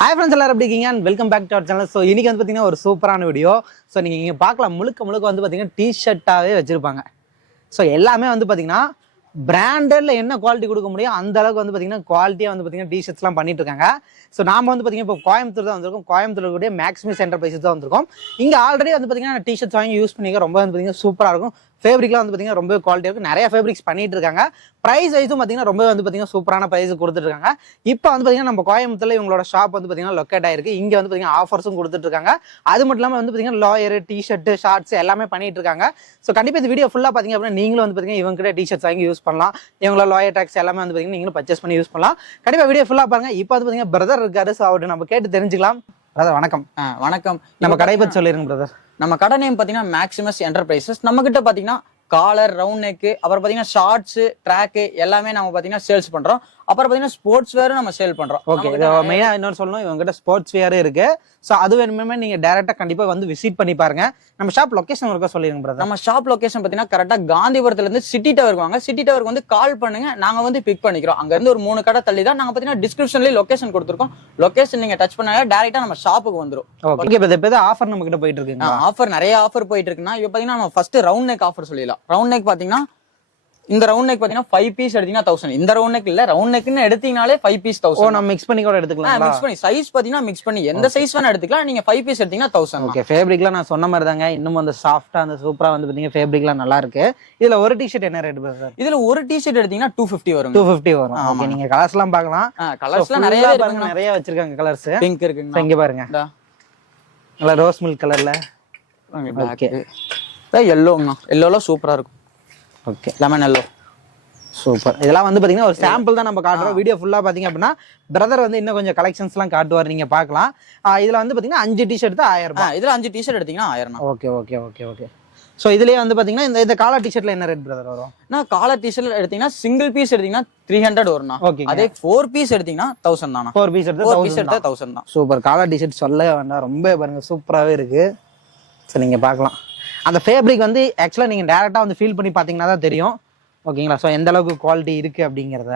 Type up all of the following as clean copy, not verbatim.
Hi friends, எல்லாரும் எப்படி இருக்கீங்க? And welcome back to our channel. So இன்னைக்கு வந்து பாத்தீங்கன்னா ஒரு சூப்பரான வீடியோ. ஸோ நீங்க இங்க பார்க்கலாம் முழுக்க வந்து பாத்தீங்கன்னா டி-ஷர்ட்டாவே வச்சிருப்பாங்க. ஸோ எல்லாமே வந்து பாத்தீங்கன்னா பிராண்டட்ல என்ன குவாலிட்டி கொடுக்க முடியும் அந்த அளவுக்கு வந்து பாத்தீங்கன்னா குவாலிட்டியா வந்து பாத்தீங்கன்னா டி-ஷர்ட்ஸ்லாம் பண்ணிட்டு இருக்காங்க. ஸோ நாம வந்து பாத்தீங்கன்னா இப்போ கோயம்புத்தூர் தான் வந்திருக்கோம். கோயம்புத்தூர் கூடிய மேக்ஸிமஸ் என்டர்பிரைசஸ் தான் வந்திருக்கோம். இங்க ஆல்ரெடி வந்து பாத்தீங்கன்னா டி-ஷர்ட்ஸ் வாங்கி யூஸ் பண்ணிக்க ரொம்ப வந்து பாத்தீங்கன்னா சூப்பரா இருக்கும். ஃபேப்ரிக்லாம் வந்து பாத்தீங்கன்னா ரொம்ப குவாலிட்டியா இருக்கும். நிறைய ஃபேப்ரிக்ஸ் பண்ணிட்டு இருக்காங்க. பிரைஸ் வைஸும் பாத்தீங்கன்னா ரொம்ப வந்து பாத்தீங்கன்னா சூப்பரான பிரைஸ் கொடுத்துட்டு இருக்காங்க. இப்போ வந்து பாத்தீங்கன்னா நம்ம கோயம்புத்தூர்ல இவங்களோட ஷாப் வந்து பாத்தீங்கன்னா லொக்கேட் ஆயிருக்கு. இங்க வந்து பாத்தீங்கன்னா ஆஃபர்ஸும் கொடுத்துட்டு இருக்காங்க. அது மட்டும் இல்லாம வந்து பாத்தீங்கன்னா லாயர், டி-ஷர்ட், ஷார்ட்ஸ் எல்லாமே பண்ணிட்டு இருக்காங்க. ஸோ கண்டிப்பா இந்த வீடியோ ஃபுல்லா பாத்தீங்க அப்படின்னா நீங்களும் வந்து பாத்தீங்கன்னா இவங்க கிட்ட டி-ஷர்ட்ஸ் வாங்கி யூஸ் பண்ணலாம். இவங்களோட லாயர் டாக்ஸ் எல்லாமே வந்து பாத்தீங்கன்னா நீங்களும் பர்ச்சேஸ் பண்ணி யூஸ் பண்ணலாம். கண்டிப்பா வீடியோ ஃபுல்லா பாருங்க. இப்போ வந்து பாத்தீங்கன்னா பிரதர் இருக்காரு. ஸோ அவர்கிட்ட நம்ம கேட்டு தெரிஞ்சுக்கலாம். பிரதர் வணக்கம். வணக்கம். நம்ம கடை பத்தி சொல்லிருங்க பிரதர். நம்ம கடை நேம் பாத்தீங்கன்னா மேக்ஸிமஸ் என்டர்பிரைசஸ். நம்ம கிட்ட பாத்தீங்கன்னா காலர், ரவுண்ட் நெக், அப்புறம் பாத்தீங்கன்னா ஷார்ட்ஸ், ட்ராக் எல்லாமே நம்ம பாத்தீங்கன்னா சேல்ஸ் பண்றோம். அப்புறம் பாத்தீங்கன்னா ஸ்போர்ட்ஸ் வேரும் நம்ம சேல் பண்றோம். ஓகே, மெயினா இன்னொரு சொல்லணும், இவங்க கிட்ட ஸ்போர்ட்ஸ் வேர் இருக்கு. சோ அது வேணுமே நீங்க டைரக்டா கண்டிப்பா வந்து விசிட் பண்ணி பாருங்க. நம்ம ஷாப் லொகேஷன் இருக்க சொல்லிருங்க பிரதர். நம்ம ஷாப் லொகேஷன் பாத்தீங்கன்னா கரெக்டா காந்திபுரத்துல இருந்து சிட்டி டவருக்கு வாங்க. சிட்டி டவருக்கு வந்து கால் பண்ணுங்க, நாங்க வந்து பிக் பண்ணிக்கிறோம். அங்க இருந்து ஒரு 3 கடை தள்ளி தான். நாங்க பாத்தீங்கன்னா டிஸ்கிரிப்ஷன்லயே லொகேஷன் கொடுத்துருக்கோம். லொகேஷன் நீங்க டச் பண்ணாலே டைரக்டா நம்ம ஷாப்புக்கு வந்துரும். ஓகே, இப்போ ஆஃபர் நம்ம கிட்ட போயிட்டு இருக்குங்க. ஆஃபர் நிறைய ஆஃபர் போயிட்டு இருக்குன்னா இப்போ பாத்தீங்கன்னா நம்ம ஃபர்ஸ்ட் ரவுண்ட் நெக் ஆஃபர் சொல்லிடலாம். ரவுண்ட் நெக் பாத்தீங்கன்னா இந்த ரவுண்ட் நெக் பாத்தீங்கன்னா 5 பீஸ் எடுத்தீங்கன்னா 1000. இந்த ரவுண்ட் நெக் இல்ல, ரவுண்ட் நெக்னு எடுத்தீங்கனாலே 5 பீஸ் 1000. நம்ம மிக்ஸ் பண்ணி கூட எடுத்துக்கலாம். மிக்ஸ் பண்ணி சைஸ் பாத்தீங்கன்னா மிக்ஸ் பண்ணி எந்த சைஸ் வேணா எடுத்துக்கலாம். நீங்க 5 பீஸ் எடுத்தீங்கன்னா 1000. ஓகே, ஃபேப்ரிக்லாம் நான் சொன்ன மாதிரி தாங்க. இன்னும் அந்த சாஃப்ட்டா அந்த சூப்பரா வந்து பாத்தீங்கன்னா ஃபேப்ரிக்லாம் நல்லா இருக்கு. இதுல ஒரு டி-ஷர்ட் என்ன ரேட் பிரதர்? இதுல ஒரு டி-ஷர்ட் எடுத்தீங்கன்னா 250 வரும். 250 வரும். ஓகே, நீங்க கலர்ஸ்லாம் பார்க்கலாம். கலர்ஸ்லாம் நிறைய இருக்கு. நிறைய வச்சிருக்காங்க கலர்ஸ். பிங்க் இருக்குங்க. இங்க பாருங்க, நல்லா ரோஸ் மில்க் கலர்ல. ஓகே, yellowங்க. yellowல சூப்பரா இருக்கும். Okay, lemon yellow super. இதெல்லாம் வந்து பாத்தீங்கன்னா ஒரு சாம்பிள் தான் நம்ம காட்டுறோம். வீடியோ ஃபுல்லா பாத்தீங்க அப்படின்னா பிரதர் வந்து இன்னும் கொஞ்சம் கலெக்ஷன்ஸ் எல்லாம் காட்டுவார், நீங்க பாக்கலாம். இதுல வந்து பாத்தீங்கன்னா 5 டி-ஷர்ட் தான் 1000 ரூபாய். இதுல 5 டி-ஷர்ட் எடுத்தீங்கன்னா 1000. Okay okay okay okay. So இதுலயே வந்து பாத்தீங்கன்னா இந்த காலர் டி-ஷர்ட்ல என்ன ரேட் பிரதர் வரும்? நான் காலர் டி-ஷர்ட் எடுத்தீங்கன்னா சிங்கிள் பீஸ் எடுத்தீங்கன்னா 300 வரும்னா. அதே 4 பீஸ் எடுத்தீங்கன்னா 1000 தானா. 4 பீஸ் எடுத்தா 1000 தான். சூப்பர். காலர் டி-ஷர்ட் சொல்லவே வேண்டாம், ரொம்ப பாருங்க சூப்பராவே இருக்கு. சோ நீங்க பார்க்கலாம். அந்த ஃபேப்ரிக் வந்து ஆக்சுவலா நீங்க டைரக்டா வந்து ஃபீல் பண்ணி பாத்தீங்கன்னா தான் தெரியும். ஓகேங்களா? ஸோ எந்த அளவுக்கு குவாலிட்டி இருக்கு அப்படிங்கிறத.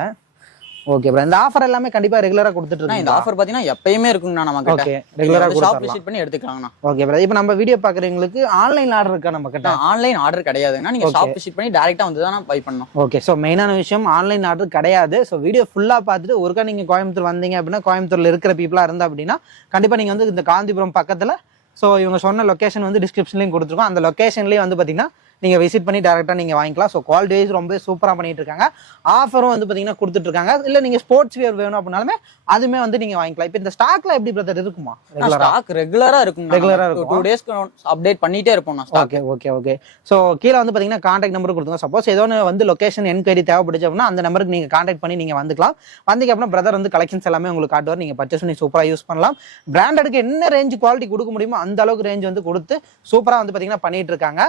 ஓகே ப்ரோ, இந்த ஆஃபர் எல்லாமே கண்டிப்பா ரெகுலரா கொடுத்துட்டு இருக்கோம். இந்த ஆஃபர் பாத்தீங்கன்னா எப்பயுமே இருக்குங்கண்ணா நம்ம கிட்ட. ஓகே, ரெகுலரா ஷாப் விசிட் பண்ணி எடுத்துக்கலாம்ண்ணா. ஓகே ப்ரோ, இப்போ நம்ம வீடியோ பாக்குறவங்களுக்கு ஆன்லைன் ஆர்டர் இருக்கா நம்ம கிட்ட? ஆன்லைன் ஆர்டர் கிடையாதுன்னா நீங்க ஷாப் விசிட் பண்ணி டைரக்டா வந்து தான் பை பண்ணணும். ஓகே, ஸோ மெயினான விஷயம் ஆன்லைன் ஆர்டர் கிடையாது. ஸோ வீடியோ ஃபுல்லா பார்த்துட்டு ஒருக்கா நீங்க கோயம்புத்தூர் வந்தீங்க அப்படின்னா, கோயம்புத்தூர்ல இருக்கிற பீப்புளா இருந்தா அப்படின்னா கண்டிப்பா நீங்க வந்து இந்த காந்திபுரம் பக்கத்துல, ஸோ இவங்க சொன்ன லொகேஷன் வந்து டிஸ்கிரிப்ஷன்லையும் கொடுத்துருக்கோம். அந்த லொகேஷன்லேயே வந்து பார்த்தீங்கன்னா நீங்கள் விசிட் பண்ணி டேரெக்டாக நீங்கள் வாங்கிக்கலாம். ஸோ குவாலிட்டி வைஸ் ரொம்ப சூப்பராக பண்ணிட்டு இருக்காங்க. ஆஃபரும் வந்து பார்த்தீங்கன்னா கொடுத்துட்ருக்காங்க. இல்லை நீங்கள் ஸ்போர்ட்ஸ் வியர் வேணும் அப்படின்னாலுமே அதுவுமே வந்து நீங்கள் வாங்கிக்கலாம். இப்போ இந்த ஸ்டாக்ல எப்படி பிரதர் இருக்குமா? ஸ்டாக் ரெகுலராக இருக்கும். ரெகுலராக இருக்கும். 2 டேஸ்க்கு அப்டேட் பண்ணிட்டே இருப்போம். Okay okay okay. ஸோ கீழே வந்து பார்த்தீங்கன்னா கான்டாக்ட் நம்பர் கொடுத்துங்க. சப்போஸ் ஏதோ வந்து லொகேஷன் என்கொயரி தேவைப்படுச்சு அப்படின்னா அந்த நம்பருக்கு நீங்கள் கான்டாக்ட் பண்ணி நீங்கள் வந்துக்கலாம். வந்தீங்க அப்படின்னா பிரதர் வந்து கலெக்ஷன்ஸ் எல்லாமே உங்களுக்கு காட்டுவார். நீங்கள் பர்ச்சேஸ் பண்ணி சூப்பராக யூஸ் பண்ணலாம். பிராண்டடுக்கு என்ன ரேஞ்ச் குவாலிட்டி கொடுக்க முடியுமோ அந்த அளவுக்கு ரேஞ்ச் வந்து கொடுத்து சூப்பராக வந்து பார்த்தீங்கன்னா பண்ணிட்டு இருக்காங்க.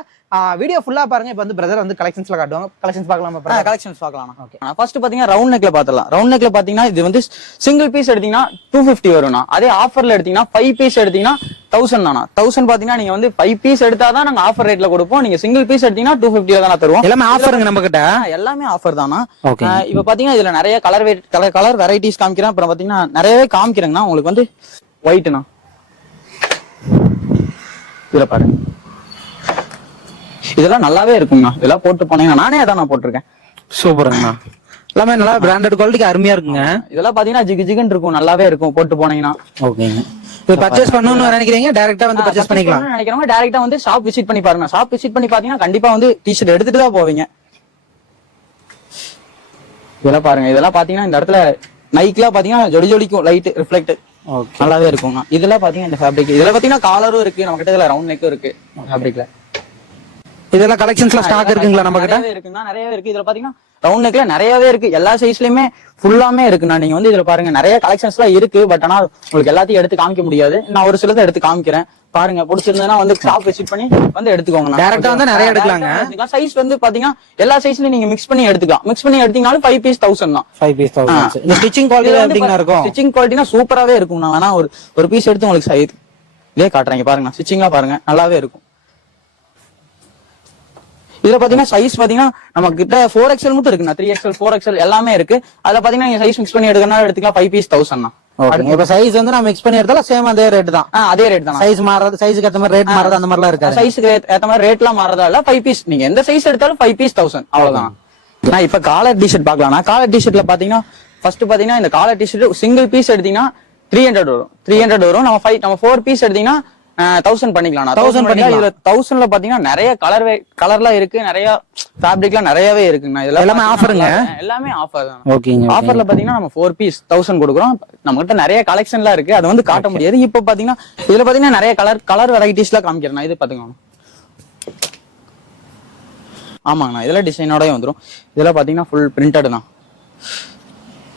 வீடியோ ஃபுல்லா பாருங்க. இப்போ வந்து பிரதர் வந்து கலெக்ஷன்ஸ்ல காட்டுவாங்க. கலெக்ஷன்ஸ் பார்க்கலாமா? கலெக்ஷன்ஸ் பார்க்கலாம். ஓகே, ஃபர்ஸ்ட் பாத்தீங்கன்னா ரவுண்ட் நெக்ல பார்த்தலாம். ரவுண்ட் நெக்ல பாத்தீங்கன்னா இது வந்து சிங்கிள் பீஸ் எடுத்தீங்கன்னா 250 வரும்னா. அதே ஆஃபர்ல எடுத்தீங்கன்னா 5 பீஸ் எடுத்தீங்கன்னா 1000 தானா. 1000 பாத்தீங்கன்னா நீங்க வந்து 5 பீஸ் எடுத்தாதான் நாங்க ஆஃபர் ரேட்ல கொடுப்போம். நீங்க சிங்கிள் பீஸ் எடுத்தீங்கன்னா 250 தான தருவோம். எல்லாமே ஆஃபருங்க நம்ம கிட்ட. எல்லாமே ஆஃபர் தானா. இப்போ பாத்தீங்கன்னா இதுல நிறைய கலர் வெரைட்டிஸ் காமிக்கிறேன். அப்புறம் பாத்தீங்கன்னா நிறையவே காமிக்கிறேங்கன்னா உங்களுக்கு வந்து ஒயிட்னா இதுல பாருங்க. இதெல்லாம் நல்லாவே இருக்குங்கண்ணா. இதெல்லாம் போட்டு போனீங்கன்னா நானே அதான் நான் போட்டிருக்கேன். சூப்பருங்கண்ணா. எல்லாமே நல்லா பிராண்டட் குவாலிட்டிக்கு அருமையா இருக்குங்க. இதெல்லாம் பாத்தீங்கன்னா ஜிகு ஜிகுன்னு இருக்கும், நல்லாவே இருக்கும் போட்டு போனீங்கன்னா. ஓகேங்க. இது பர்ச்சேஸ் பண்ணணும்னு நினைக்கிறீங்க, டைரக்டா வந்து பர்ச்சேஸ் பண்ணிக்கலாம். நினைக்கிறவங்க டைரக்டா வந்து ஷாப் விசிட் பண்ணி பாருங்க. ஷாப் விசிட் பண்ணி பாத்தீங்கன்னா கண்டிப்பா வந்து டி-ஷர்ட் எடுத்துட்டு தான் போவீங்க. இதெல்லாம் பாருங்க. இதெல்லாம் பாத்தீங்கன்னா இந்த இடத்துல நைக்லாம் பாத்தீங்கன்னா ஜொடி ஜொடிக்கும் லைட் ரிஃப்ளெக்ட். நல்லாவே இருக்குங்க. இதெல்லாம் பாத்தீங்கன்னா இந்த ஃபேப்ரிக். இதுல பாத்தீங்கன்னா காலரும் இருக்கு நம்ம கிட்ட. இதுல ரவுண்ட் நெக்கும் இருக்கு ஃபேப்ரிக்ல. இதெல்லாம் கலெக்ஷன்ஸ்ல ஸ்டாக் இருக்குங்களா நம்ம கிட்ட? இருக்குன்னா நிறையவே இருக்கு. இதுல பாத்தீங்கன்னா ரவுண்ட் நெக்ல நிறையவே இருக்கு. எல்லா சைஸ்லயுமே ஃபுல்லாமே இருக்குண்ணா. நீங்க வந்து இதுல பாருங்க நிறைய கலெக்ஷன்ஸ் எல்லாம் இருக்கு. பட் ஆனா உங்களுக்கு எல்லாத்தையும் எடுத்து காமிக்க முடியாது. நான் ஒரு சிலதை எடுத்து காமிக்கிறேன் பாருங்க. பிடிச்சிருந்தா வந்து ஷாப் விசிட் பண்ணி வந்து எடுத்துக்கோங்க. டைரக்டா வந்து நிறைய எடுக்கலாங்க. சைஸ் வந்து பாத்தீங்கன்னா எல்லா சைஸ்லயும் நீங்க மிக்ஸ் பண்ணி எடுத்துக்கலாம். மிக்ஸ் பண்ணி எடுத்தீங்கனாலும் 5 பீஸ் 1000 தான். 5 பீஸ் 1000. இந்த ஸ்டிச்சிங் குவாலிட்டி எப்படிங்க இருக்கும்? ஸ்டிச்சிங் குவாலிட்டினா சூப்பராவே இருக்கும். நான் வேணா ஒரு பீஸ் எடுத்து உங்களுக்கு சைஸ் இதே காட்டுறேன் பாருங்க. ஸ்டிச்சிங்கா பாருங்க, நல்லாவே இருக்கும். இதுல பாத்தீங்கன்னா சைஸ் பாத்தீங்கன்னா நம்ம கிட்ட 4XL மட்டும் இருக்குண்ணா. 3XL 4XL எல்லாமே இருக்கு. அதுல பாத்தீங்கன்னா நீங்க சைஸ் மிக்ஸ் பண்ணி எடுக்கணும் எடுத்துக்கலாம். 5 பீஸ் 1000 தான். இப்ப சைஸ் வந்து நம்ம மிக்ஸ் பண்ணி எடுத்தாலும் சேம் அதே ரேட் தான். அதே ரேட் தான். சைஸ் மாறது, சைஸ்க்கு ஏத்த மாதிரி ரேட் மாறது அந்த மாதிரிலாம் இருக்காது. சைஸ்க்கு ஏத்த மாதிரி ரேட்லாம் மாறதா இல்ல. 5 பீஸ் நீங்க எந்த சைஸ் எடுத்தாலும் 5 பீஸ் 1000 அவ்வளவுதான். நான் இப்ப காலர் டிஷர்ட் பாக்கலாம். காலர் டிஷர்ட்ல பாத்தீங்கன்னா ஃபர்ஸ்ட் பாத்தீங்கன்னா இந்த காலர் டிஷர்ட் சிங்கிள் பீஸ் எடுத்தீங்கன்னா 300 வரும். 300 வரும். நம்ம 4 பீஸ் எடுத்தீங்கன்னா 1000 பண்ணிக்கலாம். 1000 பண்ணிக்கலாம். இதுல 1000ல பாத்தீங்கன்னா நிறைய கலர்லாம் இருக்கு, நிறைய ஃபேப்ரிக்லாம் நிறையவே இருக்குங்க. இதெல்லாம் எல்லாமே ஆஃபருங்க. எல்லாமே ஆஃபர் தான். ஓகேங்க. ஆஃபர்ல பாத்தீங்கன்னா நம்ம 4 பீஸ் 1000 கொடுக்குறோம். நம்ம கிட்ட நிறைய கலெக்ஷன்லாம் இருக்கு, அது வந்து காட்ட முடியாது. இப்ப பாத்தீங்கன்னா இதுல பாத்தீங்கன்னா நிறைய கலர் வெரைட்டிஸ்லாம் காமிக்கிறேன். இது பாத்துக்கோங்க. ஆமாங்கண்ணா, இதெல்லாம் டிசைனோடய வந்துடும். இதெல்லாம் பாத்தீங்கன்னா ஃபுல் பிரிண்டட் தான்.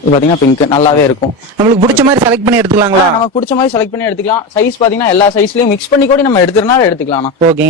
இது பாத்தீங்கன்னா பிங்க் நல்லாவே இருக்கும். நம்மளுக்கு பிடிச்ச மாதிரி செலக்ட் பண்ணி எடுத்துக்கலாங்களா? நமக்கு பிடிச்ச மாதிரி செலக்ட் பண்ணி எடுத்துக்கலாம். சைஸ் பாத்தீங்கன்னா எல்லா சைஸ்லயும் மிக்ஸ் பண்ணி கூட நம்ம எடுத்துறனால எடுத்துக்கலாம். ஓகே.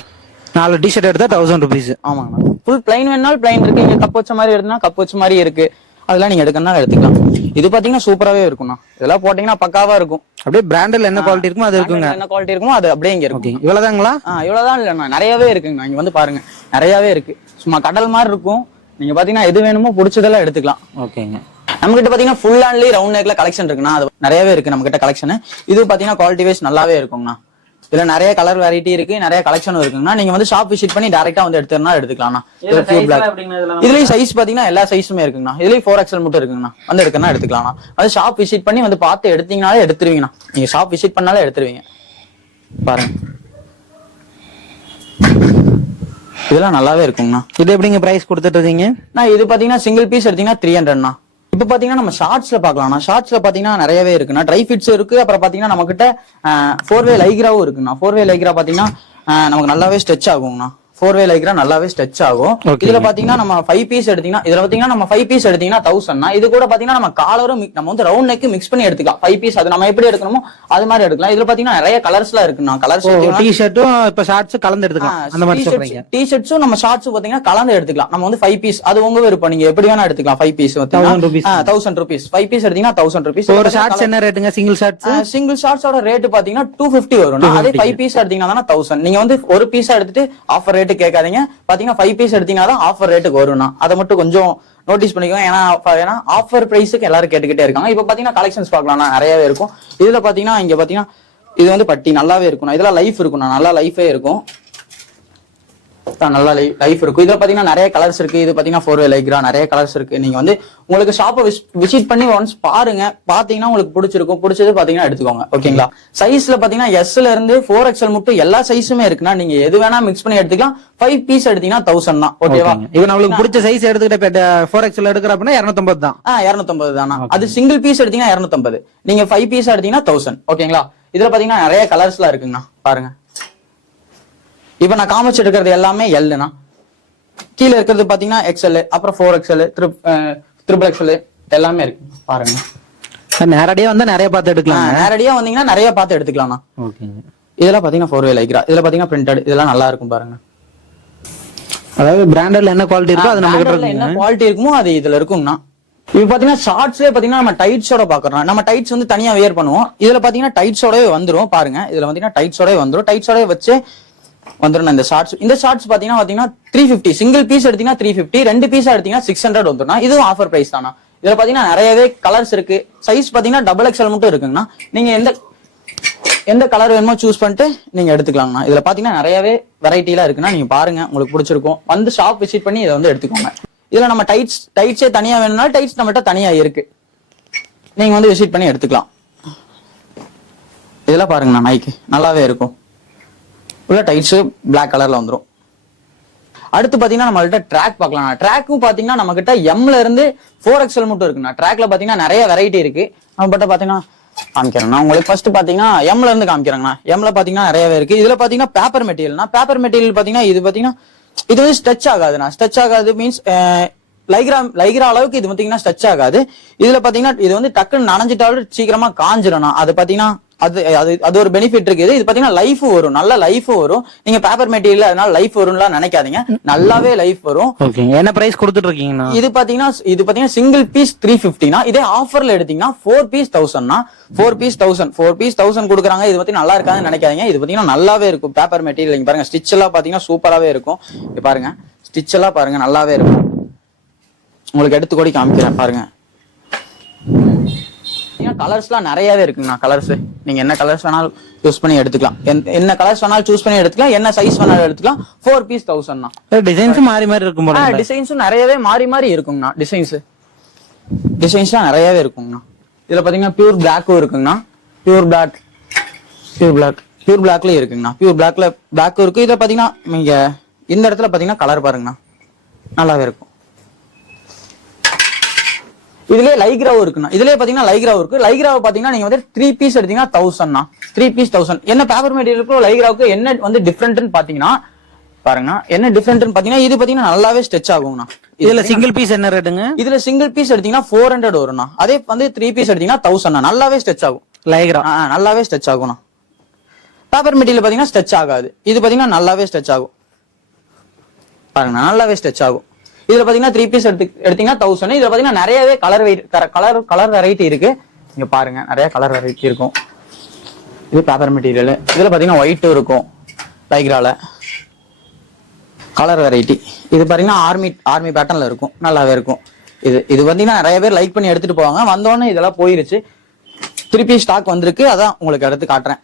4 டிஷர்ட் எடுத்தா 1000 rupees. ஆமாங்கண்ணா. ஃபுல் பிளைன் வேணாலும் பிளைன் இருக்கு. இங்க கப் வச்ச மாதிரி எடுத்தா கப் வச்ச மாதிரி இருக்கு. அதெல்லாம் நீங்க எடுக்கணும்னா எடுத்துக்கலாம். இது பாத்தீங்கன்னா சூப்பராவே இருக்கும்ண்ணா. இதெல்லாம் போட்டீங்கன்னா பக்காவா இருக்கும். அப்படியே பிராண்டட்ல என்ன குவாலிட்டி இருக்குமோ அது இருக்குங்க. என்ன குவாலிட்டி இருக்குமோ அது அப்படியே இங்க இருக்கும். இவ்வளவுதாங்களா? இவ்வளவுதான் இல்லண்ணா, நிறையவே இருக்குங்கண்ணா. இங்க வந்து பாருங்க, நிறையவே இருக்கு. சும்மா கடல் மாதிரி இருக்கும். நீங்க பாத்தீங்கன்னா எது வேணுமோ பிடிச்சதெல்லாம் எடுத்துக்கலாம். ஓகேங்க. நம்ம கிட்ட பாத்தீங்கன்னா ஃபுல் ஹேண்ட்லி ரவுண்ட் நெக்ல கலெக்ஷன் இருக்குண்ணா. அது நிறையவே இருக்கு நம்ம கிட்ட கலெக்ஷன். இது பாத்தீங்கன்னா குவாலிட்டி வைஸ் நல்லாவே இருக்கும்ண்ணா. இதுல நிறைய கலர் வெரைட்டி இருக்கு, நிறைய கலெக்ஷன் இருக்குங்கண்ணா. நீங்க வந்து ஷாப் விசிட் பண்ணி டைரக்டா வந்து எடுத்துறனா எடுத்துக்கலாம். இதுலயும் சைஸ் பாத்தீங்கன்னா எல்லா சைஸுமே இருக்குங்கண்ணா. இதுலயும் 4XL மட்டும் இருக்குங்கண்ணா. வந்து எடுக்கணும்னா எடுத்துக்கலாம். அது ஷாப் விசிட் பண்ணி வந்து பார்த்து எடுத்தீங்கனாலே எடுத்துருவீங்கண்ணா. நீங்க ஷாப் விசிட் பண்ணாலே எடுத்துருவீங்க. பாருங்க, இதெல்லாம் நல்லாவே இருக்குங்கண்ணா. இது எப்படிங்க பிரைஸ் கொடுத்துட்டு இருக்கீங்க? நான் இது பாத்தீங்கன்னா சிங்கிள் பீஸ் எடுத்தீங்கன்னா 300ண்ணா. இப்ப பாத்தீங்கன்னா நம்ம ஷார்ட்ஸ்ல பாக்கலாம். ஷார்ட்ஸ்ல பாத்தீங்கன்னா நிறையவே இருக்குண்ணா. ட்ரை ஃபிட்ஸ் இருக்கு. அப்புறம் பாத்தீங்கன்னா நம்ம கிட்ட 4-வே லைக்ராவும் இருக்குண்ணா. 4-வே லைக்ரா பாத்தீங்கன்னா நமக்கு நல்லாவே ஸ்ட்ரெச் ஆகுங்கண்ணா. 4-வே லைக்ரா நல்லாவே ஸ்ட்ரெச் ஆகும். இதுல பாத்தீங்கன்னா நம்ம 5 பீஸ் எடுத்தீங்கன்னா, இதுல பாத்தீங்கன்னா நம்ம 5 பீஸ் எடுத்தீங்கன்னா 1000ண்ணா. இது கூட பாத்தீங்கன்னா நம்ம காலரும் நம்ம வந்து ரவுண்ட் நெக் மிக்ஸ் பண்ணி எடுத்துக்கலாம். 5 பீஸ் அது நம்ம எப்படி எடுக்கணுமோ அது மாதிரி எடுக்கலாம். இதுல பாத்தீங்கன்னா நிறைய கலர்ஸ்லாம் இருக்குண்ணா. கலர்ஸ் டி-ஷர்ட்டும் இப்ப ஷார்ட்ஸ் கலந்து எடுத்துக்கலாம். அந்த மாதிரி சொல்றீங்க. டி-ஷர்ட்ஸும் நம்ம ஷார்ட்ஸும் பாத்தீங்கன்னா கலந்து எடுத்துக்கலாம். நம்ம வந்து 5 பீஸ் அது உங்க விருப்பம். நீங்க எப்படி வேணா எடுத்துக்கலாம். 5 பீஸ் 1000 rupees. 5 பீஸ் எடுத்தீங்கன்னா 1000 rupees. ஒரு ஷார்ட்ஸ் என்ன ரேட்டுங்க? சிங்கிள் ஷார்ட்ஸ் சிங்கிள் ஷார்ட்ஸோட ரேட் பாத்தீங்கன்னா 250 வரும். அதே 5 பீஸ் எடுத்தீங்கன்னா 1000. நீங்க வந்து ஒரு பீஸா எடுத்துட்டு ஆஃபர் ரேட்டு கேட்காதீங்க. பாத்தீங்கன்னா 5 பீஸ் எடுத்தீங்கன்னா தான் ஆஃபர் ரேட்டுக்கு வரும்னா. அதை மட்டும் கொஞ்சம் நோட்டீஸ் பண்ணிக்கோங்க. ஏன்னா ஆஃபர் பிரைஸுக்கு எல்லாரும் கேட்டுக்கிட்டே இருக்காங்க. இப்ப பாத்தீங்கன்னா கலெக்ஷன்ஸ் பாக்கலாம்னா நிறையவே இருக்கும். இதுல பாத்தீங்கன்னா இங்க பாத்தீங்கன்னா இது வந்து பட்டி நல்லாவே இருக்கும். இதெல்லாம் லைஃப் இருக்கும். நல்லா லைஃபே இருக்கும். நல்லா லைஃப் இருக்கும். இதுல பாத்தீங்கன்னா நிறைய கலர்ஸ் இருக்கு. இது பாத்தீங்கன்னா 4-வே லைக்ரா நிறைய கலர்ஸ் இருக்கு. நீங்க வந்து உங்களுக்கு ஷாப்பை விசிட் பண்ணி ஒன்ஸ் பாருங்க. பாத்தீங்கன்னா உங்களுக்கு பிடிச்சிருக்கும். பிடிச்சது பாத்தீங்கன்னா எடுத்துக்கோங்க. ஓகேங்களா? சைஸ்ல பாத்தீங்கன்னா Sல இருந்து 4XL மட்டும் எல்லா சைஸுமே இருக்குன்னா நீங்க எது வேணா மிக்ஸ் பண்ணி எடுத்துக்கலாம். 5 பீஸ் எடுத்தீங்கன்னா 1000 தான். ஓகேவா? இப்போ நம்மளுக்கு பிடிச்ச சைஸ் எடுத்துக்கிட்ட 4XL எடுக்கிற அப்படின்னா 250 தான். 250 தானா. அது சிங்கிள் பீஸ் எடுத்தீங்கன்னா 250. நீங்க 5 பீஸ் எடுத்தீங்கன்னா 1000. ஓகேங்களா? இதுல பாத்தீங்கன்னா நிறைய கலர்ஸ்லாம் இருக்குங்கண்ணா. பாருங்க, இப்ப நான் காமிச்சு எடுக்கிறது எல்லாமே எல்னா. கீழே இருக்கிறது பாத்தீங்கன்னா XL, அப்புறம் 4XL, XXL எல்லாமே இருக்கு. பாருங்க, நேரடியா வந்தா நிறைய பார்த்து எடுக்கலாம். நேரடியா வந்தீங்கன்னா நிறைய பார்த்து எடுத்துக்கலாம். இதெல்லாம் பாத்தீங்கன்னா 4-வே லைக்ரா. இதுல பாத்தீங்கன்னா பிரிண்டட். இதெல்லாம் நல்லா இருக்கும். பாருங்க, அதாவது பிராண்டட்ல என்ன குவாலிட்டி இருக்கோ அது நம்ம கிட்ட என்ன குவாலிட்டி இருக்குமோ அது இதுல இருக்கும்னா. இப்ப பாத்தீங்கன்னா ஷார்ட்ஸ்லயே பாத்தீங்கன்னா நம்ம டைட்ஸோட பாக்குறோம். நம்ம டைட்ஸ் வந்து தனியா வேர் பண்ணுவோம். இதுல பாத்தீங்கன்னா டைட்ஸோடவே வந்துரும். பாருங்க, இதுல பாத்தீங்கன்னா டைட்ஸோடவே வந்துரும். டைட்ஸோடவே வச்சு வந்துடும். இந்த ஷார்ட்ஸ் பாத்தீங்கன்னா 350. சிங்கிள் பீஸ் எடுத்தீங்கன்னா 350. 2 பீஸா எடுத்தீங்கன்னா 600 வந்துடும். இதுவும் ஆஃபர் பிரைஸ் தானா. இதுல பாத்தீங்கன்னா நிறையவே கலர்ஸ் இருக்கு. சைஸ் பாத்தீங்கன்னா XXL மட்டும் இருக்குங்கண்ணா. நீங்க எந்த கலர் வேணுமோ சூஸ் பண்ணிட்டு நீங்க எடுத்துக்கலாங்கண்ணா. இதுல பாத்தீங்கன்னா நிறையவே வெரைட்டி எல்லாம் இருக்குன்னா நீங்க பாருங்க, உங்களுக்கு பிடிச்சிருக்கும். வந்து ஷாப் விசிட் பண்ணி இதை வந்து எடுத்துக்கோங்க. இதுல நம்ம டைட்ஸே தனியா வேணும்னா டைட்ஸ் நம்மகிட்ட தனியா இருக்கு. நீங்க வந்து விசிட் பண்ணி எடுத்துக்கலாம். இதெல்லாம் பாருங்கண்ணா, நைக்கு நல்லாவே இருக்கும். உள்ள டைட்ஸ் பிளாக் கலர்ல வந்துடும். அடுத்து பாத்தீங்கன்னா நம்மள்ட்ட ட்ராக் பார்க்கலாம். ட்ராக்கும் பாத்தீங்கன்னா நம்ம கிட்ட Mல இருந்து 4XL மட்டும் இருக்குண்ணா. ட்ராக்ல பாத்தீங்கன்னா நிறைய வெரைட்டி இருக்கு. நம்ம கிட்ட பாத்தீங்கன்னா காமிக்கிறேன். உங்களுக்கு ஃபர்ஸ்ட் பாத்தீங்கன்னா Mல இருந்து காமிக்கிறேங்கண்ணா. Mல பாத்தீங்கன்னா நிறையவே இருக்கு. இதுல பாத்தீங்கன்னா பேப்பர் மெட்டீரியல்னா, பேப்பர் மெட்டீரியல் பாத்தீங்கன்னா இது வந்து ஸ்ட்ரெச் ஆகாதுண்ணா. ஸ்ட்ரெச் ஆகாது மீன்ஸ் லைக்ரா அளவுக்கு இது பாத்தீங்கன்னா ஸ்ட்ரெச் ஆகாது. இதுல பாத்தீங்கன்னா இது வந்து டக்குன்னு நனைஞ்சிட்டாலும் சீக்கிரமா காஞ்சிடும். அது பாத்தீங்கன்னா அது ஒரு பெனிஃபிட் இருக்குது. இது பாத்தீங்கன்னா லைஃப் வரும், நல்ல லைஃப் வரும். நீங்க பேப்பர் மெட்டீரியல் அதனால லைஃப் வரும்லாம் நினைக்காதீங்க, நல்லாவே லைஃப் வரும். என்ன பிரைஸ் கொடுத்துட்டு இருக்கீங்கன்னா இது பாத்தீங்கன்னா சிங்கிள் பீஸ் 350னா, இதே ஆஃபர்ல எடுத்தீங்கன்னா 4 பீஸ் 1000னா 4 பீஸ் 1000 கொடுக்குறாங்க. இது பத்தி நல்லா இருக்காதுன்னு நினைக்காதீங்க. இது பாத்தீங்கன்னா நல்லாவே இருக்கும். பேப்பர் மெட்டீரியல் இங்க பாருங்க, ஸ்டிச் எல்லாம் பாத்தீங்கன்னா சூப்பராவே இருக்கும். பாருங்க, ஸ்டிச் எல்லாம் பாருங்க நல்லாவே இருக்கும். உங்களுக்கு எடுத்து கூட காமிக்கிறேன் பாருங்க. கலர்ஸ்லாம் நிறையவே இருக்குங்கண்ணா. கலர்ஸ் நீங்க என்ன கலர்ஸ் வேணாலும் சூஸ் பண்ணி எடுத்துக்கலாம். என்ன கலர்ஸ் வேணாலும் சூஸ் பண்ணி எடுத்துக்கலாம். என்ன சைஸ் வேணாலும் எடுத்துக்கலாம். 4 பீஸ் 1000 டிசைன்ஸும் மாறி மாறி இருக்கும் போல. டிசைன்ஸும் நிறையவே மாறி மாறி இருக்குங்கண்ணா. டிசைன்ஸ்லாம் நிறையவே இருக்குங்கண்ணா. இதுல பாத்தீங்கன்னா பியூர் பிளாக்கும் இருக்குங்கண்ணா. பியூர் பிளாக்லயும் இருக்குங்கண்ணா. பியூர் பிளாக்கும் இருக்கு. இதுல பாத்தீங்கன்னா நீங்க இந்த இடத்துல பாத்தீங்கன்னா கலர் பாருங்கண்ணா, நல்லாவே இருக்கும். இதுலயே லைக்ராவும் இருக்குண்ணா. இதுலயே பாத்தீங்கன்னா லைக்ராவும் இருக்கு. லைக்ராவை பாத்தீங்கன்னா நீங்க வந்து 3 பீஸ் எடுத்தீங்கன்னா 1000 3 பீஸ் 1000. என்ன பேப்பர் மெட்டீரியலுக்கும் லைக்ராவுக்கு என்ன வந்து டிஃபரெண்ட்னு பாத்தீங்கன்னா பாருங்க, என்ன டிஃபரெண்ட்னு பாத்தீங்கன்னா இது பாத்தீங்கன்னா நல்லாவே ஸ்ட்ரெச் ஆகும்ண்ணா. இதுல சிங்கிள் பீஸ் என்ன ரேட்டுங்க? இதுல சிங்கிள் பீஸ் எடுத்தீங்கன்னா 400 வரும்ண்ணா. அதே வந்து 3 பீஸ் எடுத்தீங்கன்னா 1000. நல்லாவே ஸ்ட்ரெச் ஆகும். லைக்ரா நல்லாவே ஸ்ட்ரெச் ஆகும்ண்ணா. பேப்பர் மெட்டீரியல் பாத்தீங்கன்னா ஸ்ட்ரெச் ஆகாது. இது பாத்தீங்கன்னா நல்லாவே ஸ்ட்ரெச் ஆகும். பாருங்க, நல்லாவே ஸ்ட்ரெச் ஆகும். இதுல பாத்தீங்கன்னா 3 பீஸ் எடுத்தீங்கன்னா 1000. இதுல பாத்தீங்கன்னா நிறையவே கலர் வெரைட்டி இருக்கு. இங்க பாருங்க, நிறைய கலர் வெரைட்டி இருக்கும். இது பேப்பர் மெட்டீரியல். இதுல பாத்தீங்கன்னா ஒயிட்டும் இருக்கும். லைக்ரால கலர் வெரைட்டி. இது பாத்தீங்கன்னா ஆர்மி பேட்டர்ன்ல இருக்கும். நல்லாவே இருக்கும். இது பாத்தீங்கன்னா நிறைய பேர் லைக் பண்ணி எடுத்துட்டு போவாங்க. வந்தோடனே இதெல்லாம் போயிருச்சு. 3 பீஸ் ஸ்டாக் வந்திருக்கு. அதான் உங்களுக்கு எடுத்து காட்டுறேன்.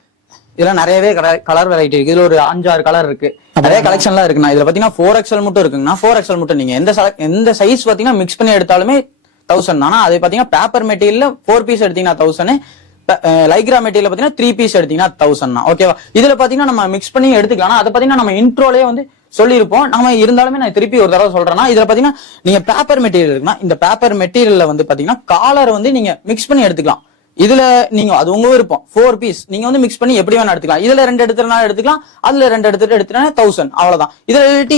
இதுல நிறையவே கலர் வெரைட்டி இருக்கு. இதுல ஒரு 5-6 கலர் இருக்கு. நிறைய கலெக்ஷன்லாம் இருக்குண்ணா. இதுல பாத்தீங்கன்னா 4XL மட்டும் இருக்குங்கண்ணா. 4XL மட்டும் நீங்க எந்த சைஸ் பாத்தீங்கன்னா மிக்ஸ் பண்ணி எடுத்தாலுமே 1000 தானா. அதே பாத்தீங்கன்னா பேப்பர் மெட்டீரியல் 4 பீஸ் எடுத்தீங்கன்னா 1000. லைக்ரா மெட்டீரியல் பாத்தீங்கன்னா 3 பீஸ் எடுத்தீங்கன்னா 1000. ஓகேவா? இதுல பாத்தீங்கன்னா நம்ம மிக்ஸ் பண்ணி எடுத்துக்கலாம். அதை பாத்தீங்கன்னா நம்ம இன்ட்ரோலயே வந்து சொல்லியிருப்போம். நம்ம இருந்தாலுமே நான் திருப்பி ஒரு தடவை சொல்றேன்னா, இதுல பாத்தீங்கன்னா நீங்க பேப்பர் மெட்டீரியல் இருக்குன்னா, இந்த பேப்பர் மெட்டீரியல்ல வந்து பாத்தீங்கன்னா காலர் வந்து நீங்க மிக்ஸ் பண்ணி எடுத்துக்கலாம். இதுல நீங்க அது உங்க விருப்பம். 4 பீஸ் நீங்க வந்து மிக்ஸ் பண்ணி எப்படி வேணா எடுத்துக்கலாம். இதுல 2 எடுத்துனாலும் எடுத்துக்கலாம். அதுல 2 எடுத்துட்டா 1000. அவ்வளவுதான்.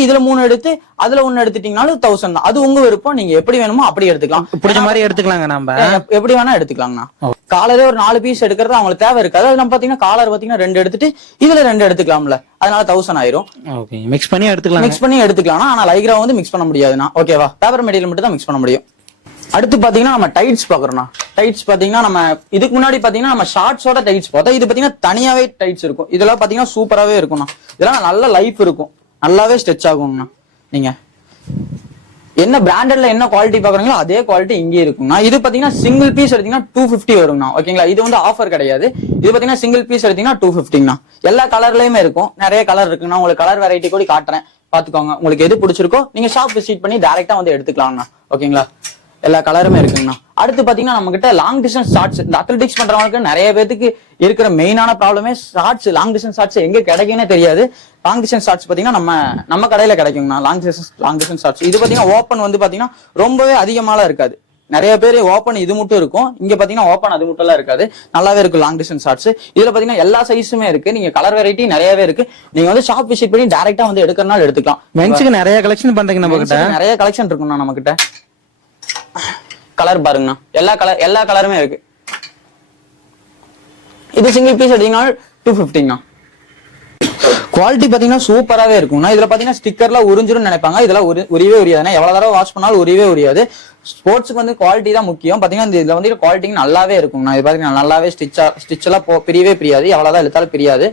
இதுல 3 எடுத்து அதுல 1 எடுத்துட்டீங்கனாலும் 1000 தான். அது உங்க விருப்பம். நீங்க எப்படி வேணுமோ அப்படி எடுத்துக்கலாம். பிடிச்ச மாதிரி எடுத்துக்கலாங்க. நம்ம எப்படி வேணா எடுத்துக்கலாங்கண்ணா. காலரே ஒரு 4 பீஸ் எடுக்கிறது அவங்களுக்கு தேவை இருக்காது. அது நம்ம பாத்தீங்கன்னா காலர் பாத்தீங்கன்னா 2 எடுத்துட்டு இதுல 2 எடுத்துக்கலாம்ல. அதனால 1000 ஆயிரும். மிக்ஸ் பண்ணி எடுத்துக்கலாம். ஆனா லைக்ரா வந்து மிக்ஸ் பண்ண முடியாதுண்ணா. ஓகேவா? பேப்பர் மெட்டீரியல் மட்டும் தான் மிக்ஸ் பண்ண முடியும். அடுத்து பாத்தீங்கன்னா நம்ம டைட்ஸ் பாக்குறோம்னா. டைட்ஸ் பாத்தீங்கன்னா நம்ம இதுக்கு முன்னாடி பாத்தீங்கன்னா நம்ம ஷார்ட்ஸோட டைட்ஸ் பார்த்தா இது பாத்தீங்கன்னா தனியாவே டைட்ஸ் இருக்கும். இதெல்லாம் பாத்தீங்கன்னா சூப்பராவே இருக்கும்ண்ணா. இதெல்லாம் நல்ல லைஃப் இருக்கும். நல்லாவே ஸ்ட்ரெச் ஆகும்ண்ணா. நீங்க என்ன பிராண்டட்ல என்ன குவாலிட்டி பாக்குறீங்களோ அதே குவாலிட்டி இங்கே இருக்கும்ண்ணா. இது பாத்தீங்கன்னா சிங்கிள் பீஸ் எடுத்தீங்கன்னா 250 வரும்ண்ணா. ஓகேங்களா? இது வந்து ஆஃபர் கிடையாது. இது பாத்தீங்கன்னா சிங்கிள் பீஸ் எடுத்தீங்கன்னா 250ண்ணா. எல்லா கலர்லயுமே இருக்கும். நிறைய கலர் இருக்குண்ணா. உங்களுக்கு கலர் வெரைட்டி கூட காட்டுறேன், பாத்துக்கோங்க. உங்களுக்கு எது பிடிச்சிருக்கோ நீங்க ஷாப் விசிட் பண்ணி டைரக்டா வந்து எடுத்துக்கலாம்ண்ணா. ஓகேங்களா? எல்லா கலருமே இருக்குங்கண்ணா. அடுத்து பாத்தீங்கன்னா நம்ம கிட்ட லாங் டிஸ்டன்ஸ் ஷார்ட்ஸ், இந்த அத்லெட்டிக்ஸ் பண்றவங்களுக்கு நிறைய பேருக்கு இருக்கிற மெயினான ப்ராப்ளமே ஷார்ட்ஸ். லாங் டிஸ்டன்ஸ் ஷார்ட்ஸ் எங்க கிடைக்குன்னே தெரியாது. லாங் டிஸ்டன்ஸ் ஷார்ட்ஸ் பாத்தீங்கன்னா நம்ம கடையில கிடைக்குங்கண்ணா. லாங் டிஸ்டன்ஸ் ஷார்ட்ஸ் இது பாத்தீங்கன்னா ஓப்பன் வந்து பாத்தீங்கன்னா ரொம்பவே அதிகமாலாம் இருக்காது. நிறைய பேர் ஓப்பன் இது மட்டும் இருக்கும். இங்க பாத்தீங்கன்னா ஓப்பன் அது மட்டும் எல்லாம் இருக்காது. நல்லாவே இருக்கும் லாங் டிஸ்டன்ஸ் ஷார்ட்ஸ். இதுல பாத்தீங்கன்னா எல்லா சைஸுமே இருக்கு. நீங்க கலர் வெரைட்டி நிறையவே இருக்கு. நீங்க வந்து ஷாப் விசிட் பண்ணி டைரக்டா வந்து எடுக்கிறனால எடுத்துக்கலாம். மென்ஸுக்கு நிறைய கலெக்ஷன் பண்றீங்க. நம்ம கிட்ட நிறைய கலெக்ஷன் இருக்குண்ணா. நம்ம கிட்ட கலர் பாருங்கண்ணா. எல்லா கலருமே இருக்கு. இது சிங்கிள் பீஸ் எடுத்தீங்கன்னா 250ண்ணா. குவாலிட்டி பாத்தீங்கன்னா சூப்பராவே இருக்கும்ண்ணா. இதுல பாத்தீங்கன்னா ஸ்டிக்கர்லாம் உறிஞ்சிரும் நினைப்பாங்க. இதெல்லாம் உரியவே உரியாதுன்னா. எவ்வளவு தடவை வாஷ் பண்ணாலும் உரியவே உரியாது. ஸ்போர்ட்ஸ்க்கு வந்து குவாலிட்டி தான் முக்கியம். பாத்தீங்கன்னா இதுல வந்து குவாலிட்டி நல்லாவே இருக்கும்ண்ணா. இது பாத்தீங்கன்னா நல்லாவே ஸ்டிச் எல்லாம் பிரியவே பிரியாது. எவ்வளவுதான் இழுத்தாலும் பிரியாது.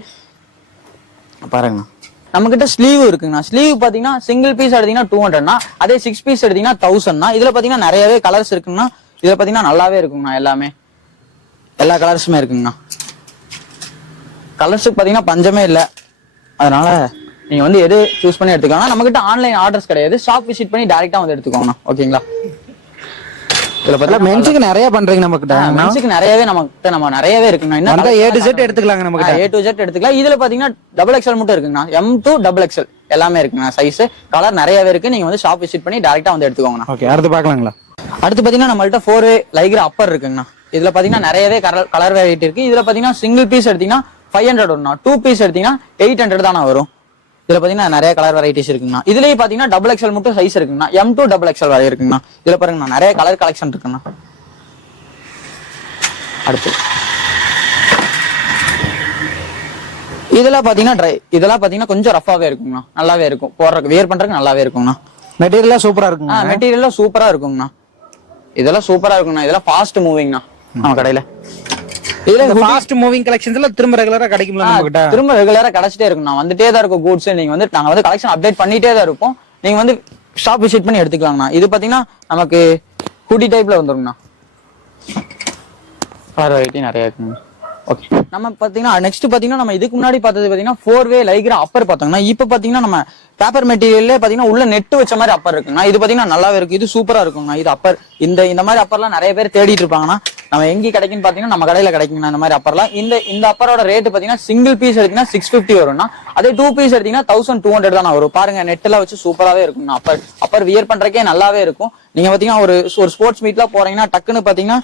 பாருங்கண்ணா. நம்ம கிட்ட ஸ்லீவ் இருக்குங்கண்ணா. ஸ்லீவ் பாத்தீங்கன்னா சிங்கிள் பீஸ் எடுத்தீங்கன்னா 200ண்ணா. அதே 6 பீஸ் எடுத்தீங்கன்னா 1000ண்ணா. இதுல பாத்தீங்கன்னா நிறையவே கலர்ஸ் இருக்குங்கண்ணா. இதுல பாத்தீங்கன்னா நல்லாவே இருக்குங்கண்ணா. எல்லாமே எல்லா கலர்ஸுமே இருக்குங்கண்ணா. கலர்ஸுக்கு பாத்தீங்கன்னா பஞ்சமே இல்லை. அதனால நீங்க வந்து எது சூஸ் பண்ணி எடுத்துக்கலாம். நம்ம கிட்ட ஆன்லைன் ஆர்டர்ஸ் கிடையாது. ஷாப் விசிட் பண்ணி டைரக்டா வந்து எடுத்துக்கோங்கண்ணா. ஓகேங்களா? இதுல பாத்தீங்கன்னா மென்ஸுக்கு நிறைய பண்றீங்க. நம்ம கிட்ட மென்ஸுக்கு நிறையவே நம்ம நிறையவே இருக்குங்க. இன்னும் A to Z எடுத்துக்கலாங்க. நம்ம கிட்ட A to Z எடுத்துக்கலாம். இதுல பாத்தீங்கன்னா XXL மட்டும் இருக்குங்க. M to XXL எல்லாமே இருக்குங்க. சைஸ் கலர் நிறையவே இருக்கு. நீங்க வந்து ஷாப் விசிட் பண்ணி டைரக்டா வந்து எடுத்துக்கோங்க. ஓகே, அடுத்து பார்க்கலாங்களா? அடுத்து பாத்தீங்கன்னா நம்மள்ட்ட 4 லைக்ரா அப்பர் இருக்குங்கண்ணா. இதுல பாத்தீங்கன்னா நிறையவே கலர் வெரைட்டி இருக்கு. இதுல பாத்தீங்கன்னா சிங்கிள் பீஸ் எடுத்தீங்கன்னா 500 வரும்ண்ணா. 2 பீஸ் எடுத்தீங்கன்னா 800 தானே வரும். இதுல பாத்தீங்கன்னா நிறைய கலர் வெரைட்டிஸ் இருக்குங்கண்ணா. இதுலயே பாத்தீங்கன்னா XXL மட்டும் சைஸ் இருக்குங்கண்ணா. M to XXL வரை இருக்குங்கண்ணா. இதுல பாருங்கண்ணா நிறைய கலர் கலெக்ஷன் இருக்குண்ணா. அடுத்து இதெல்லாம் பாத்தீங்கன்னா கொஞ்சம் ரஃபாவே இருக்குங்கண்ணா. நல்லாவே இருக்கும். போடுறதுக்கு வியர் பண்றதுக்கு நல்லாவே இருக்குங்கண்ணா. மெட்டீரியல்லாம் சூப்பரா இருக்குங்க. மெட்டீரியல்லாம் சூப்பரா இருக்குங்கண்ணா. இதெல்லாம் சூப்பரா இருக்குங்கண்ணா. இதெல்லாம் ஃபாஸ்ட் மூவிங்ண்ணா. நம்ம கடையில இதுல ஃபாஸ்ட் மூவிங் கலெக்ஷன்ஸ்ல திரும்ப ரெகுலரா கிடைக்கும்ல. நம்ம கிட்ட திரும்ப ரெகுலரா கிடைச்சிட்டே இருக்குண்ணா. வந்துட்டே தான் இருக்கும் கூட்ஸ். நீங்க வந்து நாங்க வந்து கலெக்ஷன் அப்டேட் பண்ணிட்டே தான் இருப்போம். நீங்க வந்து ஷாப் விசிட் பண்ணி எடுத்துக்கலாங்கண்ணா. இது பாத்தீங்கன்னா நமக்கு ஹூடி டைப்ல வந்துருங்கண்ணா. கலர் வெரைட்டி நிறைய இருக்குங்க. ஓகே, நம்ம பாத்தீங்கன்னா நெக்ஸ்ட் பாத்தீங்கன்னா நம்ம இதுக்கு முன்னாடி பார்த்தது பாத்தீங்கன்னா 4-வே லைக்ரா அப்பர் பார்த்தோம்னா, இப்போ பாத்தீங்கன்னா நம்ம பேப்பர் மெட்டீரியல்ல பாத்தீங்கன்னா உள்ள நெட் வச்ச மாதிரி அப்பர் இருக்குங்க. இது பாத்தீங்கன்னா நல்லாவே இருக்கு, இது சூப்பரா இருக்குங்க. இது அப்பர் இந்த மாதிரி அப்பர்லாம் நிறைய பேர் தேடிட்டு இருப்பாங்கன்னா நம்ம எங்க கிடைக்குன்னு பாத்தீங்கன்னா நம்ம கடையில கிடைக்குங்க இந்த மாதிரி அப்பர்லாம். இந்த அப்பரோட ரேட் பாத்தீங்கன்னா சிங்கிள் பீஸ் எடுத்தீங்கன்னா 650 வரும்னா, அதே 2 பீஸ் எடுத்தீங்கன்னா 1200 தான் வரும். பாருங்க நெட் எல்லாம் வச்சு சூப்பராவே இருக்குங்க. அப்பர் வியர் பண்றதுக்கே நல்லாவே இருக்கும். நீங்க பாத்தீங்கன்னா ஒரு ஸ்போர்ட்ஸ் மீட்லாம் போறீங்கன்னா டக்குன்னு பாத்தீங்கன்னா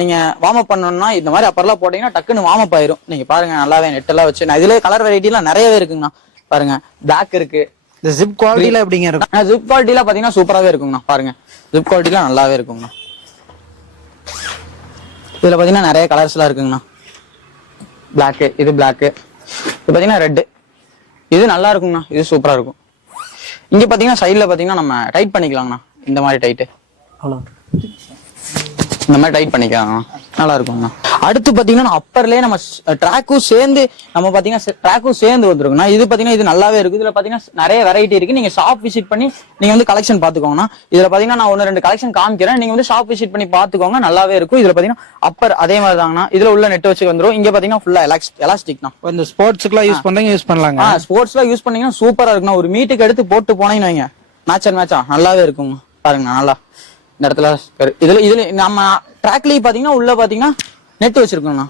நீங்க வார்ம் அப் பண்ணணும்னா இந்த மாதிரி அப்பர்லாம் போட்டீங்கன்னா டக்குன்னு வார்ம் அப் ஆயிரும். நீங்க பாருங்க நல்லாவே நெட் எல்லாம் வச்சு. இதுல கலர் வெரைட்டி எல்லாம் நிறையவே இருக்குங்கண்ணா. பாருங்க பிளாக் இருக்கு. இந்த ஜிப் குவாலிட்டில எப்படிங்க இருக்கும்? ஜிப் குவாலிட்டில பாத்தீங்கன்னா சூப்பராவே இருக்குங்கண்ணா. பாருங்க ஜிப் குவாலிட்டில நல்லாவே இருக்குங்கண்ணா. இதுல பாத்தீங்கன்னா நிறைய கலர்ஸ் எல்லாம் இருக்குங்கண்ணா. பிளாக், இது பிளாக், இது பாத்தீங்கன்னா ரெட், இது நல்லா இருக்குங்கண்ணா. இது சூப்பரா இருக்கும். இங்க பாத்தீங்கன்னா சைட்ல பாத்தீங்கன்னா நம்ம டைட் பண்ணிக்கலாங்கண்ணா. இந்த மாதிரி டைட்டு இந்த மாதிரி டைட் பண்ணிக்கலாங்கண்ணா, நல்லா இருக்குங்கண்ணா. அடுத்து பாத்தீங்கன்னா அப்பர்லயே நம்ம ட்ராக்கும் சேர்ந்து நம்ம பாத்தீங்கன்னா ட்ராக்கும் சேர்ந்து வந்துருக்குண்ணா. இது பாத்தீங்கன்னா இது நல்லாவே இருக்கு. இதுல பாத்தீங்கன்னா நிறைய வெரைட்டி இருக்கு. நீங்க ஷாப் விசிட் பண்ணி நீங்க வந்து கலெக்ஷன் பாத்துக்கோங்கண்ணா. இதுல பாத்தீங்கன்னா நான் 1-2 கலெக்ஷன் காமிக்கிறேன். நீங்க வந்து ஷாப் விசிட் பண்ணி பாத்துக்கோங்க, நல்லாவே இருக்கும். இதுல பாத்தீங்கன்னா அப்பர் அதே மாதிரி தாங்கண்ணா. இதுல உள்ள நெட் வச்சு வந்துரும். இங்க பாத்தீங்கன்னா ஃபுல்லா எலாஸ்டிக் தான். இந்த ஸ்போர்ட்ஸ்க்குலாம் யூஸ் பண்றீங்க, யூஸ் பண்ணலாங்க. ஸ்போர்ட்ஸ்ல யூஸ் பண்ணீங்கன்னா சூப்பரா இருக்குண்ணா. ஒரு மீட்டுக்கு எடுத்து போட்டு போனீங்கன்னு வைங்க, மேட்சா நல்லாவே இருக்குங்க. பாருங்க நல்லா இந்த இடத்துல இதுல நம்ம ட்ராக்லயே பாத்தீங்கன்னா உள்ள பாத்தீங்கன்னா நெட் வச்சிருக்கோங்கண்ணா.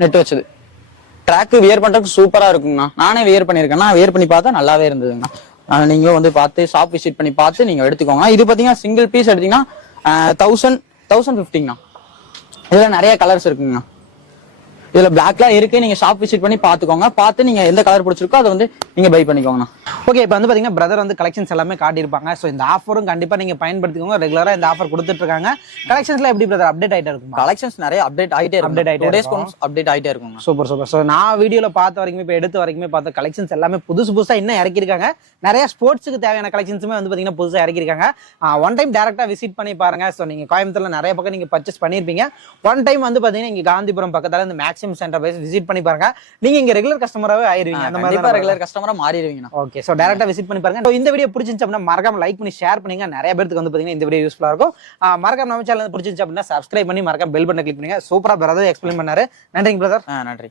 நெட் வச்சது ட்ராக் வியர் பண்றதுக்கு சூப்பரா இருக்குங்கண்ணா. நானே வியர் பண்ணிருக்கேன்னா, வியர் பண்ணி பார்த்தா நல்லாவே இருந்ததுங்கண்ணா. நீங்க வந்து பார்த்து ஷாப் விசிட் பண்ணி பார்த்து நீங்க எடுத்துக்கோங்க. இது பாத்தீங்கன்னா சிங்கிள் பீஸ் எடுத்தீங்கன்னா 1050ங்கண்ணா. இதுல நிறைய கலர்ஸ் இருக்குங்கண்ணா. இதுல பிளாக்லாம் இருக்கு. நீங்க ஷாப் விசிட் பண்ணி பாத்துக்கோங்க. பார்த்து நீங்க எந்த கலர் பிடிச்சிருக்கோ அதை வந்து நீங்க பை பண்ணிக்கோங்கண்ணா. ஓகே, இப்போ வந்து பாத்தீங்கன்னா பிரதர் வந்து கலெக்ஷன்ஸ் எல்லாமே காட்டியிருப்பாங்க. ஸோ இந்த ஆஃபரும் கண்டிப்பா நீங்க பயன்படுத்திக்கோங்க. ரெகுலரா இந்த ஆஃபர் கொடுத்துட்டு இருக்காங்க. கலெக்ஷன்ஸ்ல எப்படி பிரதர் அப்டேட் ஆயிட்டே இருக்கும்? கலெக்ஷன்ஸ் நிறைய அப்டேட் ஆயிட்டே அப்டேட் ஆயிட்டே இருக்குங்க. Super super. ஸோ நான் வீடியோல பார்த்த வரைக்குமே, இப்போ எடுத்த வரைக்குமே பார்த்த கலெக்ஷன்ஸ் எல்லாமே புதுசா இன்னும் இறக்கிருக்காங்க. நிறைய ஸ்போர்ட்ஸுக்கு தேவையான கலெக்ஷன்ஸுமே வந்து பாத்தீங்கன்னா புதுசா இறக்கிருக்காங்க. ஒன் டைம் டேரக்டா விசிட் பண்ணி பாருங்க. ஸோ நீங்க கோயம்புத்தூர்ல நிறைய பக்கம் நீங்க பர்ச்சேஸ் பண்ணிருப்பீங்க. ஒன் டைம் வந்து பாத்தீங்கன்னா இங்க காந்திபுரம் பக்கத்துல இந்த மேக்ஸிமம் சென்டர் போய் விசிட் பண்ணி பாருங்க. நீங்க இங்க ரெகுலர் கஸ்டமராவே ஆயிருவீங்க. அந்த மாதிரி ரெகுலர் கஸ்டமரா மாறிடுவீங்க. ஓகே, சோ டைரக்டா விசிட் பண்ணி பாருங்க. இந்த வீடியோ பிடிச்சிருந்துச்சு அப்படின்னா மறக்காம லைக் பண்ணி ஷேர் பண்ணுங்க. நிறைய பேருக்கு வந்து பாத்தீங்கன்னா இந்த வீடியோ யூஸ்ஃபுல்லா இருக்கும். மறக்காம நம்ம சேனல் பிடிச்சிருந்துச்சு அப்படின்னா சப்ஸ்கிரைப் பண்ணி மறக்காம பெல் பட்டனை கிளிக் பண்ணுங்க. சூப்பரா பிரதர் எக்ஸ்பிளைன் பண்ணாரு. நன்றிங்க பிரதர். நன்றி.